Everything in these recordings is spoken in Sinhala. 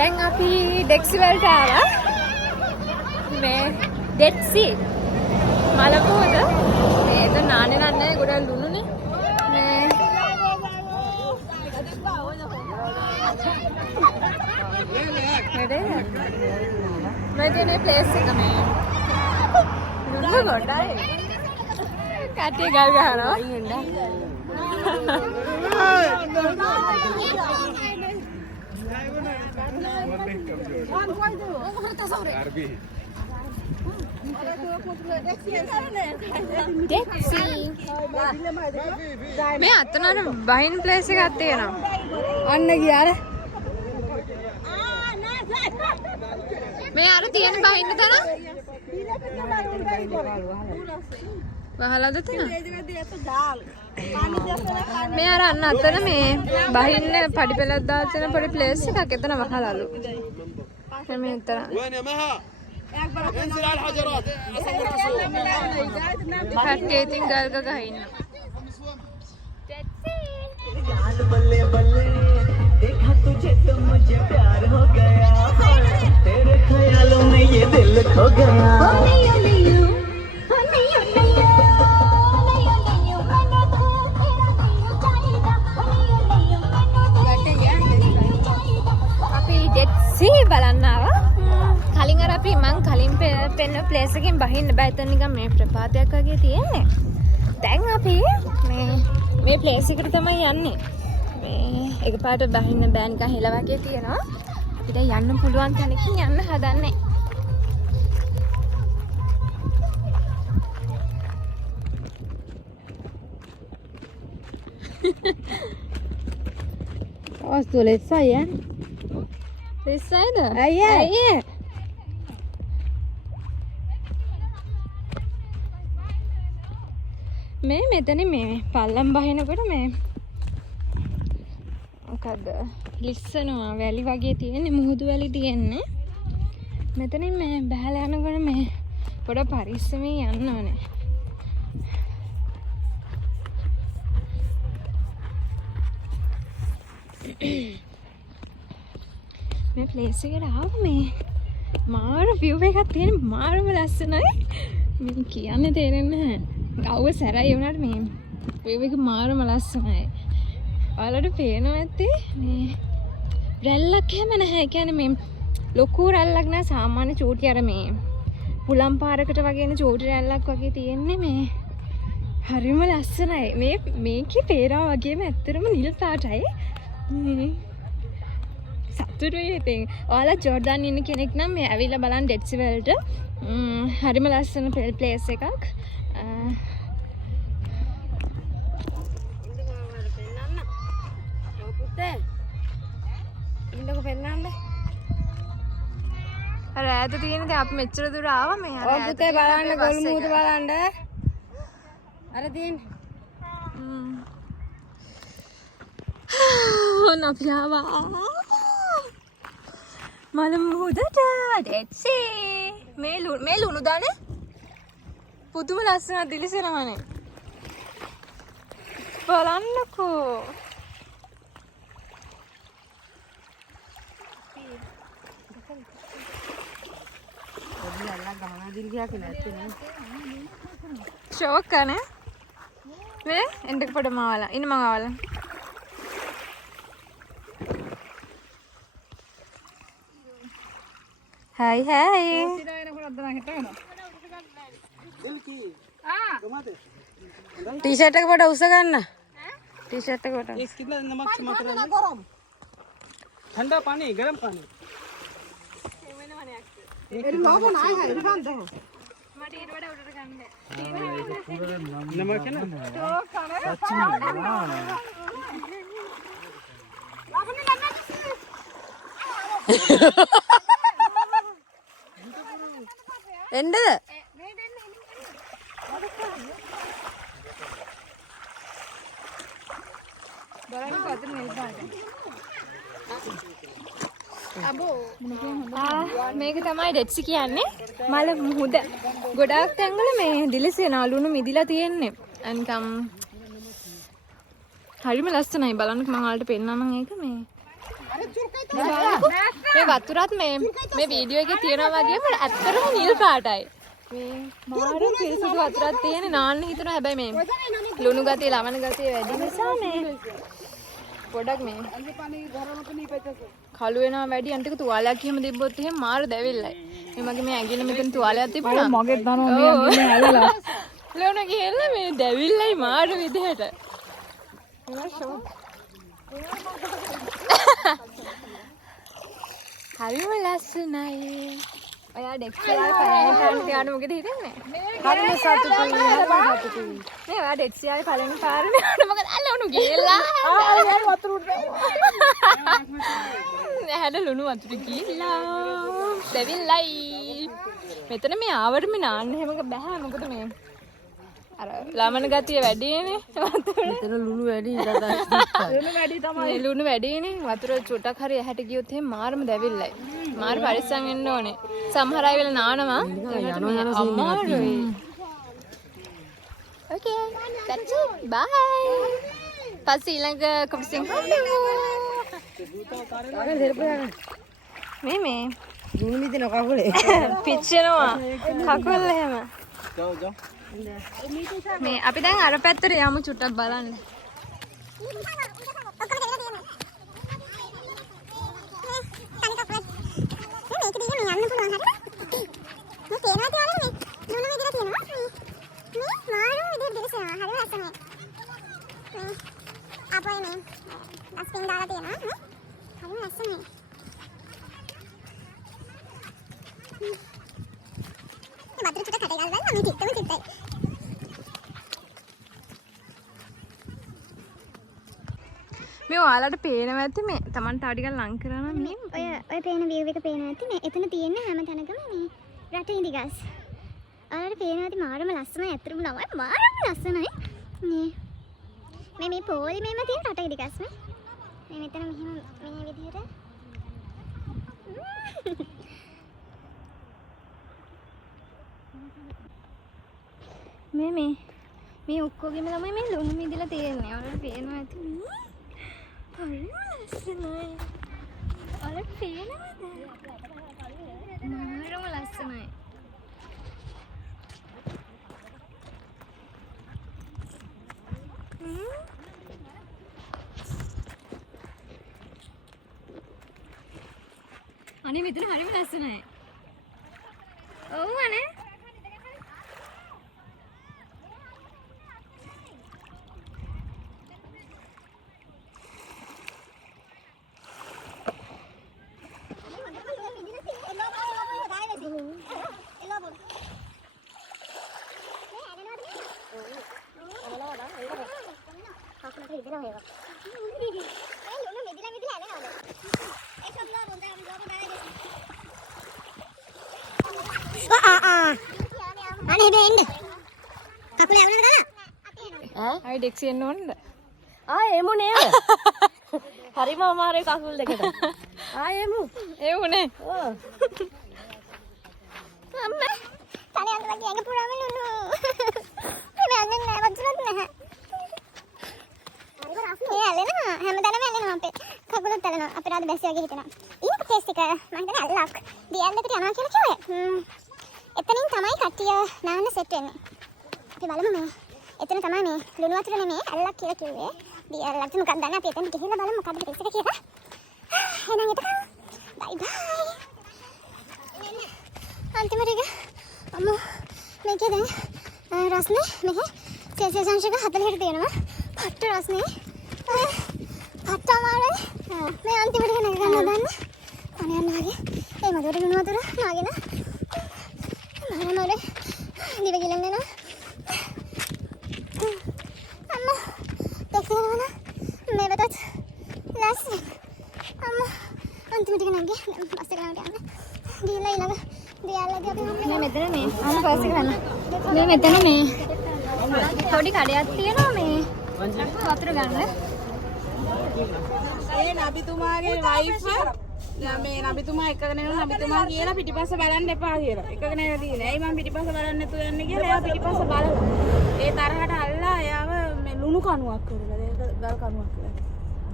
දැන් අපි ඩෙක්සි වලට ආවා. මේ ඩෙක්සි මලමුවද මේක නානේ නන්නේ ගොඩක් ලුණුනේ. මේ මේකනේ ප්ලේස් එක මේ ලුණු ගොඩයි. කට්ටිය ගල් ගහනවා. මේ අතනර බහින් ප්ලේස් එකක් තියෙනවා. අන්න ගියාර. මේ අර තියෙන බහින්න තන. වහලාද තියෙන? මේ අර අන්න අතන මේ බහින්න පඩි පෙළක් දාගෙන පොඩි ප්ලේස් එකක් එතන වහලාලු. මේ එතන. انزل على الحجرات كاتي تنقل قاعين बल्ले बल्ले देखा तुझे तो मुझे प्यार हो गया तेरे ख्यालों में ये दिल खो गया අපි ඩෙක්සි බලන්න ආවා. කලින් අර අපි මං කලින් පෙන්න ප්ලේස් එකෙන් බහින්න බෑ. එතන නිකන් මේ ප්‍රපාතයක් වගේ තියෙන්නේ. දැන් අපි මේ ප්ලේස් එකට තමයි යන්නේ. මේ එකපාරට බහින්න බෑ නිකන් හෙල වගේ තියෙනවා. අපිට යන්න පුළුවන් තැනකින් යන්න හදන්නේ. Awas tuh lihat saya. Lihat saya dah. Ayah. මේ මෙතන මේ පල්ලම් බහිනකොට මේ මොකද ලිස්සනවා වැලි වගේ තියෙන්නේ මුහුදු වැලි තියෙන්නේ. මෙතනින් මේ බහලා යනකොට මේ පොඩ පරිස්සමෙන් යන්න ඕනේ. මේ ප්ලේස් එකට ආව මේ මාරු view එකක් තියෙන මාරුම ලස්සනයි. මේ කියන්න තේරෙන්නේ නැහැ. ගව්ව සැරයි වුණාට මේ view එක මාරුම ලස්සනයි. ඔයාලට පේනවා ඇත්තේ මේ රැල්ලක් එහෙම නැහැ. ඒ කියන්නේ මේ ලොකු රැල්ලක් නෑ. සාමාන්‍ය චූටි අර මේ පුලම් පාරකට වගේන චූටි රැල්ලක් වගේ තියෙන්නේ මේ. හරිම ලස්සනයි. මේකේ පේනවා වගේම ඇත්තටම නිල් පාටයි. සතුටුයි ඉතින්. ඔයාලා ජෝර්ඩාන් ඉන්න කෙනෙක් නම් මේ ඇවිල්ලා බලන්න ඩෙක්සි වලට. හරිම ලස්සන ප්ලේස් එකක්. ඉන්නකො පෙන්නන්න. අර ඈත තියෙන දැන් අපි මෙච්චර දුර ආවා මේ අර ඈත. ඔව් පුතේ බලන්න ගොළු මුහුද බලන්න. අර තියෙන්නේ. අපි ආවා මලමුහුදට ඩෙක්සි. මේ ලුණු දානේ පුදුම ලස්සනක් දිලිසෙනවනේ. බලන්නකෝ. ෂෝක් කනේ මේ එන්ඩක පොඩ මාවලා ඉන්න මගාවලා. Hai hai. T-shirt එක පොඩ උස ගන්න. T-shirt එක පොඩ. एक कितना नमक चमक रहा है गरम ठंडा पानी गरम पानी नमक है ना එන්නද? බලන්න කතර නෙල් පාට. මේක තමයි ඩෙක්සි කියන්නේ. මල මුහුද. ගොඩාක් තැන්වල මේ දිලිසෙනවා ලුණු මිදිලා තියෙන්නේ. අනිකම් හරිම ලස්සනයි. බලන්න මම ඔයාලට පෙන්නන්නම් ඒක මේ. මේ වතුරත් මේ වීඩියෝ එකේ තියෙනවා වගේම ඇත්තටම නිල් පාටයි. මේ මාර පිරිසිදු වතුරක් තියෙන නාන්න හිතනවා. හැබැයි මේ ලුණු ගතිය ලවණ ගතිය වැඩි නිසා මේ පොඩක් මේ කළු වෙනවා වැඩි. අන්තික තුවාලයක් එහෙම තිබ්බොත් එහෙම මාර දැවිල්ලයි. මේ මගේ මේ ඇඟිල්ල මෙතන තුවාලයක් තිබුණා. මගෙත් දනවා මේ ඇඟිල්ලේ ඇවිල්ලා. ලුණු ගිහලා මේ දැවිල්ලයි මාර විදිහට. හරිම ලස්සනයි. ඔයා ඩෙක්ස්ටර් පළවෙනි පාරට යන්න මොකද හිතන්නේ? හරිම සතුටුයි. නේ ඔයා ඩෙක්ස්ටර් පළවෙනි පාරට යන්න මොකද ලුණු ගිහලා. ආයෙත් වතුර උඩ. හැද ලුණු වතුර ගිහලා. දැවිල්ලයි. මෙතන මේ ආවට මේ නාන්න හැමක බෑ. මොකද මේ අර ළමන ගතිය වැඩිනේ වතුර. මෙතන ලුණු වැඩි ඉඳලා ලුණු වැඩි තමයි. ලුණු වැඩිනේ. වතුර චුට්ටක් හරි ඇහැට ගියොත් එහෙම මාරම දැවිල්ලයි. මාර පරිස්සම් වෙන්න ඕනේ. සමහර අය වෙලා නානවා. අමාරුයි. Okay, that's it. Bye. පස්සේ ඊළඟ කොටසින් හම්බෙමු. මේ ලුණු මිදින කකුලේ. පිච්චෙනවා. කකුල් එහෙම. ජෝ. මේ අපි දැන් අර පැත්තට යමු චුට්ටක් බලන්න. මේ ඔයාලට පේනවා ඇති මේ Taman තව ටිකක් ලං කරා නම් මේ ඔය පේන view එක පේනවා ඇති මේ එතන තියෙන හැම තැනකම මේ රට ඉඳිගස්. ඔයාලට පේනවා ඇති මාරම ලස්සනයි. ඇත්තටම නම මාරම ලස්සනයි. මේ පොලි මේම තියෙන රට ඉඳිගස් මේ මෙතන මෙහෙම මේ විදිහට මේ ඔක්කොගෙම ළමයි මේ ලුණු මිදලා තියෙන්නේ. ඔයාලට පේනවා ඇති හරිම ලස්සනයි. ඔයාලට පේනවද? මාරම ලස්සනයි. අනේ මෙතන හරිම ලස්සනයි. ඔව් අනේ. අනේ බෙන්ද කකුල ඇවුනද ගලා අය ඩෙක්සි එන්න ඕනද? එමු නේද? හරිම අමාරුයි කකුල් දෙකට. එමු. එවුනේ. අම්මා තලේ අඳලා ගියගේ පුරාම ලුණු මේ අන්නේ නෑ වතුරක් නැහැ. හරි රසයි. ඇලෙනවා හැමදාම ඇලෙනවා අපේ කකුලත් ඇලෙනවා. අපේ රාද බැස්සිය වගේ හිතෙනවා. ඊක ටෙස්ට් එක මම හිතන්නේ අල්ලක් ඩීඑල් එකට යනවා කියලා කිව්වේ. එතනින් තමයි කට්ටිය නාන්න සෙට් වෙන්නේ. අපි බලමු මේ. එතන තමයි මේ ලුණු වතුර නෙමෙයි අල්ලක් කියලා කිව්වේ. ඩීඑල් එකට මොකක්ද දන්නේ අපි එතන ගිහිල්ලා බලමු මොකක්ද ටෙස්ට් එක කියලා. එහෙනම් එතන බයි බයි. අන්තිමට එක අම්මෝ මේකේ දැන් රස්නේ මෙහි සෙල්සියස් අංශක 40ට තියෙනවා. පට්ට රස්නේ. පට්ට අමාරුයි. මේ අන්තිමට එක නැග ගන්න හදන්න. අනේ අන්නගේ ඒ මදුවට ලුණු වතුර නාගෙන මරනවල දිව ගිලන් යනවා. අම්මා දෙකේනවන මේ වෙතත් ලස්සන. අම්මා අන්තිමට එක නැග්ගේ බස් එක ළඟට යන්න. ගිහලා ඊළඟ දියාලගේ අපි මේ මෙතන මේ අන්න පස්සේ ගන්න. මේ මෙතන මේ පොඩි කඩයක් තියෙනවා මේ වතුර ගන්න. ඒ නබිතුමාගේ වයිෆ් මේ නබිතුමා එකගෙන යනවා. නබිතුමා කියලා පිටිපස්ස බලන්න එපා කියලා. එකගෙන යලා තියෙන. ඇයි මම පිටිපස්ස බලන්න නැතුව යන්නේ කියලා එයා පිටිපස්ස බලලා. ඒ තරහට අල්ලා එයාව මේ ලුණු කණුවක් කරලා. ඒක ගල් කණුවක් කරලා.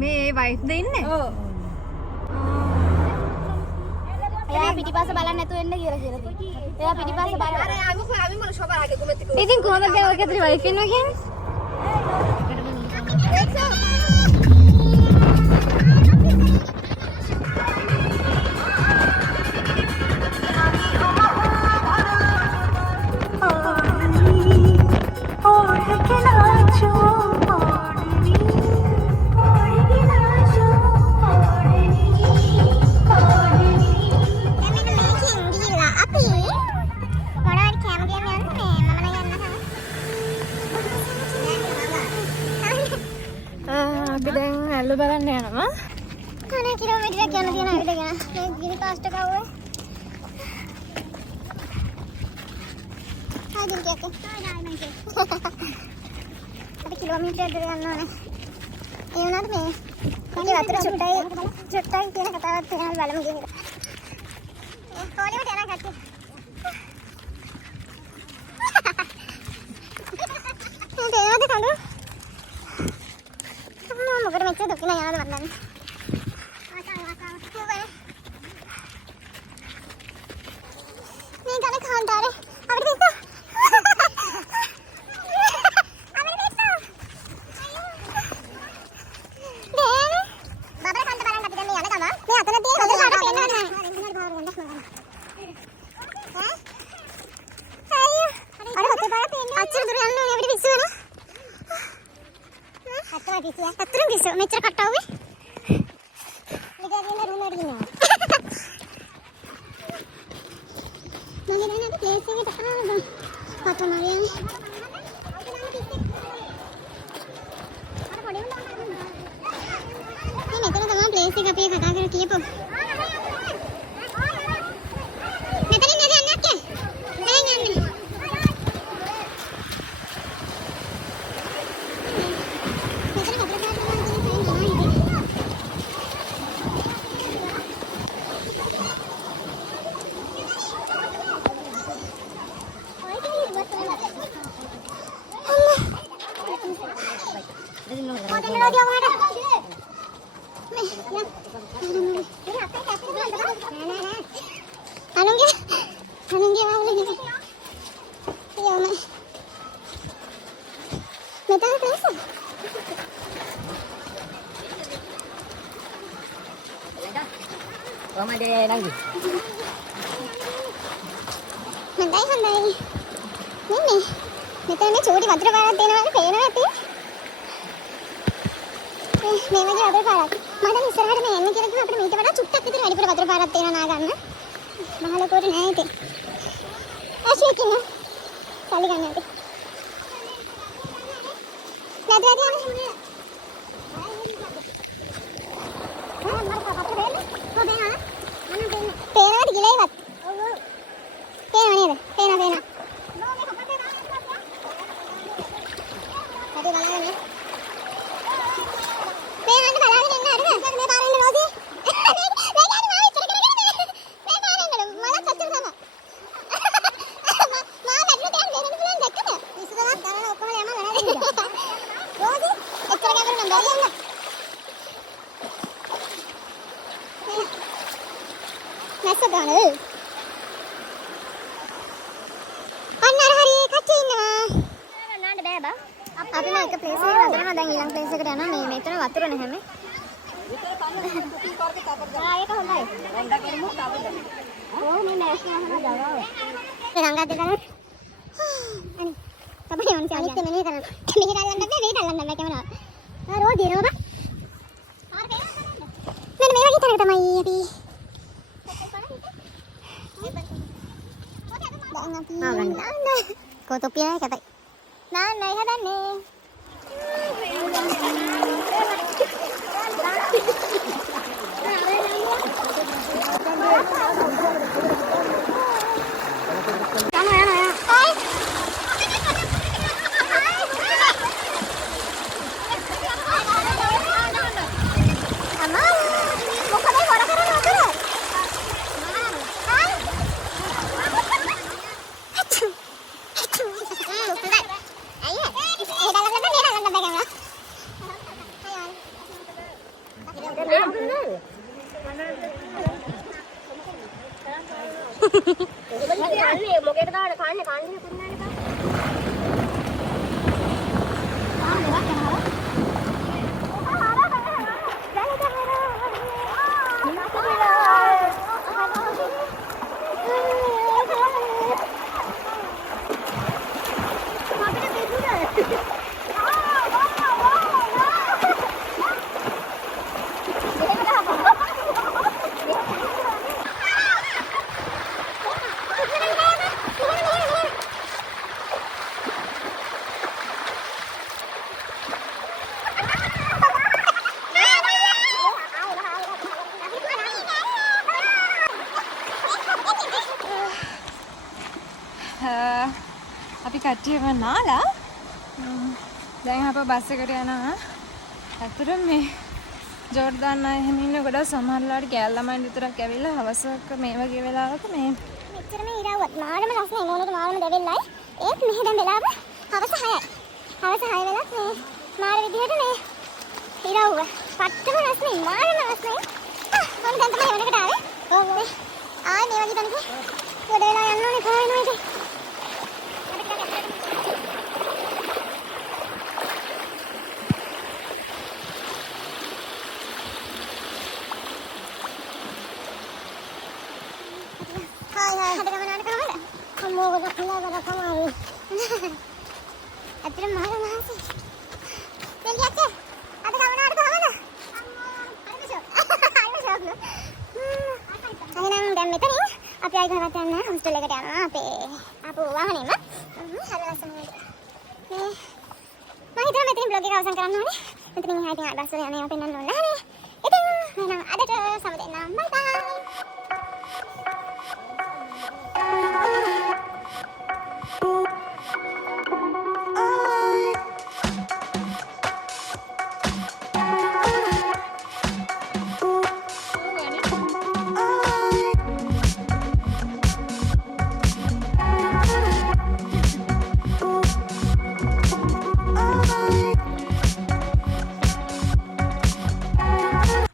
මේ වයිෆ්ද ඉන්නේ? ඔව්. පිටිපස්ස බලන්න නැතුව එන්න කියලා තියෙනවා. එයා පිටිපස්ස බලනවා. ඉතින් කොහොමද ඔය කතරේ වයිෆ් වෙනවා කියන්නේ? අපි දැන් ඇල්ල බලන්න යනවා. කන කිලෝමීටරයක් යන තියෙන ඇවිදගෙන. මේ ගිනි කාස්ට් එක ආවේ. ආදින් කේක. අපි කිලෝමීටරයක් යන්න ඕනේ. ඒ වුණාට මේ වතුර චුට්ටයි කියන කතාවක් තියෙනවා බලමු කියන එක. කොහොමද යන කට්ටිය? තේරෙනවද කඳු? මොකද මෙච්චර දුකින යනවද මන් දන්නේ. මේ ගල කාන්තාරේ අපිට පිටු. අතරම පිස්සු මෙච්චර කට්ටාවේ ලිගාගෙන රුම එරිනවා මම දැන් අපේ ප්ලේස් එකට ආවා පතනවා යන්නේ මේ මෙතන තමයි ප්ලේස් එක අපි කතා කරලා කියපො මෙතනින් නේද යන්නේ අක්කේ දැන් යන්නේ නංගි. හොඳයි. මෙන්න මෙතන මේ චූටි වතුර පාරක් තියෙනවද පේනවා ඇති. මේ වගේ වතුර පාරක්. මම දැන් ඉස්සරහට මේ එන්න කියලා කිව්වා අපිට මේක වඩා චුට්ටක් විතර වැඩිපුර වතුර පාරක් තියෙනවා නා ගන්න. මහලකොට නෑ ඉතින්. ආශිකින. සල්ලි ගන්න යන්න. නැද්ද යන්නේ? පේනවාද කියලා ඉවත්. පේනව නේද? පේනවා. හරි බලන්න. පේනවද බලාගෙන ඉන්න හරිද? මේ පාරෙන් රෝසි. මේ ගානේ මාව ඉස්සර කරගෙන මේ පාරෙන් මලක් සච්චර තමයි. මා බැලුවා දැන් වෙනද පුළුවන් දැක්කද? ඉස්සරහට ගලන ඔක්කොම යම නෑ. රෝසි එච්චර ගැඹුරු නම් බැරි යන්න. නැස්ස ගන්න. අන්න හරි කච්චි ඉන්නවා. නෑ බෑ බා. අපි මේ එක ප්ලේස් එකකට නතරනවා දැන් ඊළඟ ප්ලේස් එකට යනවා මේ මෙතන වතුර නැහැ මේ. ඒක හොඳයි. ගංගා කරමු තාපද. ඕ මේ නැෂනල් හද ගාව. ඒ ගංගා දෙකන. අනේ. තමයි යන්නේ අනිත් මෙනේ කරන්න. මෙහෙ ගල්ලන්න බෑ මේ ගල්ලන්න බෑ කැමරාව. රෝදි රෝබා. මෙන්න මේ වගේ තරක තමයි අපි. Kotopianya kata. Nah, naik ada nih. Kamu ya, ya. Hai. Ama, mau kemana? අපි කට්ටියම නාලා දැන් අප බස් එකට යනවා. අතට මේ ජෝර්දාන් අය එහෙම ඉන්න ගොඩක් සමහරලාට ගෑල් ළමයින් විතරක් ඇවිල්ලා හවසක මේ වගේ වෙලාවක මේ මෙච්චර මේ ඉරවුවත් මාරම රස්නේ මොනට මාරම දෙවෙල්ලයි. ඒත් මෙහෙ දැන් වෙලාව හවස 6යි. හවස 6 වෙලක් මේ මාර විදිහට මේ ඉරවුව. පට්ටම රස්නේ මාරම රස්නේ. මම දැන් තමයි වෙනකට ආවේ. ඔව් මේ ආයි මේ වගේ තැනක ගොඩ වෙලා යන්න ඕනේ කොහොමද ඉතින්. අතන මාර මහසි. දෙලියච්ච. අද ගමනට කොහමද? එහෙනම් දැන් මෙතනින් අපි ආයි ගහකට යන්න හොස්ටල් එකට යනවා අපේ අපෝ වාහනේම. හරි ලස්සනයි. මේ මම හිතුවා මෙතනින් බ්ලොග් එක අවසන් කරන්න ඕනේ. මෙතනින් එහාට බස් වල යන්නේ අපෙන් නන්න ඕනේ. ඉතින් එහෙනම් අදට සමු දෙන්නම්. බයි බයි.